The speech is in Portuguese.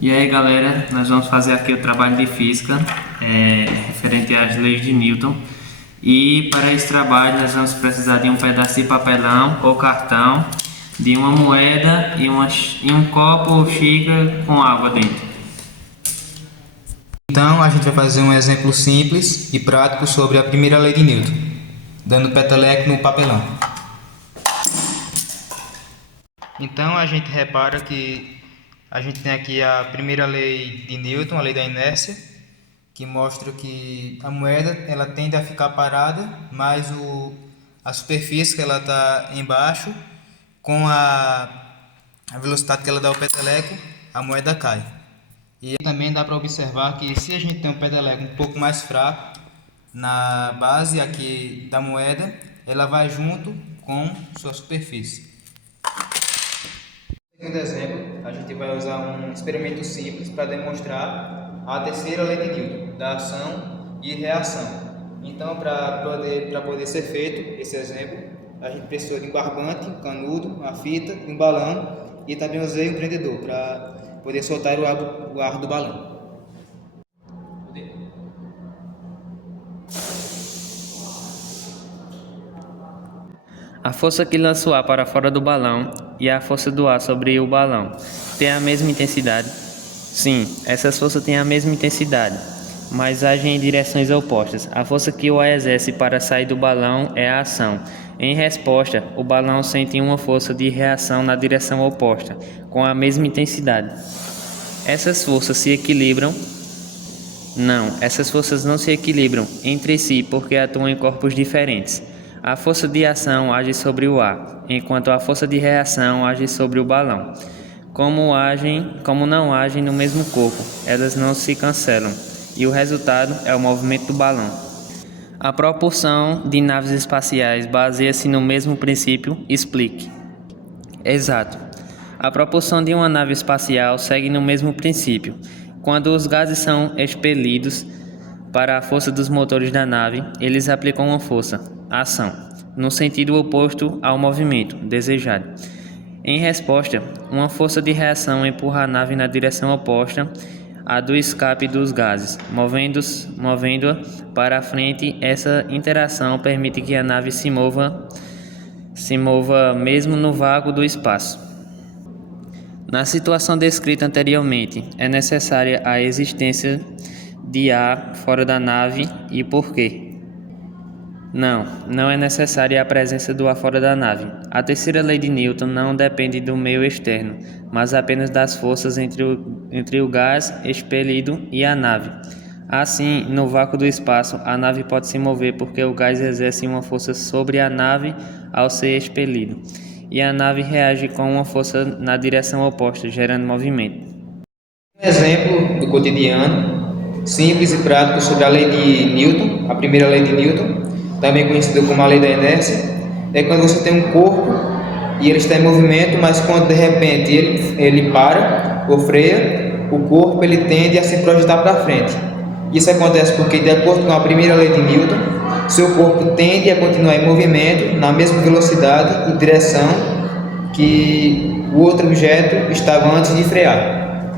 E aí galera, nós vamos fazer aqui o trabalho de física referente às leis de Newton. E para esse trabalho nós vamos precisar de um pedaço de papelão ou cartão, de uma moeda e um copo ou xícara com água dentro. Então a gente vai fazer um exemplo simples e prático sobre a primeira lei de Newton, dando peteleco no papelão. Então a gente repara que a gente tem aqui a primeira lei de Newton, a lei da inércia, que mostra que a moeda ela tende a ficar parada, mas a superfície que ela está embaixo, com a velocidade que ela dá ao peteleco, a moeda cai. E também dá para observar que se a gente tem um peteleco um pouco mais fraco, na base aqui da moeda, ela vai junto com sua superfície. No segundo exemplo, a gente vai usar um experimento simples para demonstrar a terceira lei de Newton, da ação e reação. Então, para poder ser feito esse exemplo, a gente precisou de um barbante, um canudo, uma fita, um balão e também usei um prendedor para poder soltar o ar do balão. A força que lança o ar para fora do balão e a força do ar sobre o balão têm a mesma intensidade? Sim, essas forças têm a mesma intensidade, mas agem em direções opostas. A força que o ar exerce para sair do balão é a ação. Em resposta, o balão sente uma força de reação na direção oposta, com a mesma intensidade. Essas forças se equilibram? Não, essas forças não se equilibram entre si porque atuam em corpos diferentes. A força de ação age sobre o ar, enquanto a força de reação age sobre o balão. Como não agem no mesmo corpo, elas não se cancelam, e o resultado é o movimento do balão. A propulsão de naves espaciais baseia-se no mesmo princípio? Explique. Exato. A propulsão de uma nave espacial segue no mesmo princípio. Quando os gases são expelidos para a força dos motores da nave, eles aplicam uma força, ação, no sentido oposto ao movimento desejado. Em resposta, uma força de reação empurra a nave na direção oposta à do escape dos gases, movendo-a para a frente. Essa interação permite que a nave se mova mesmo no vácuo do espaço. Na situação descrita anteriormente, é necessária a existência de ar fora da nave e por quê? Não é necessária a presença do ar fora da nave. A terceira lei de Newton não depende do meio externo, mas apenas das forças entre o gás expelido e a nave. Assim, no vácuo do espaço, a nave pode se mover porque o gás exerce uma força sobre a nave ao ser expelido, e a nave reage com uma força na direção oposta, gerando movimento. Um exemplo do cotidiano, simples e prático sobre a lei de Newton, a primeira lei de Newton, também conhecida como a lei da inércia, é quando você tem um corpo e ele está em movimento, mas quando de repente ele para ou freia, o corpo ele tende a se projetar para frente. Isso acontece porque, de acordo com a primeira lei de Newton, seu corpo tende a continuar em movimento na mesma velocidade e direção que o outro objeto estava antes de frear.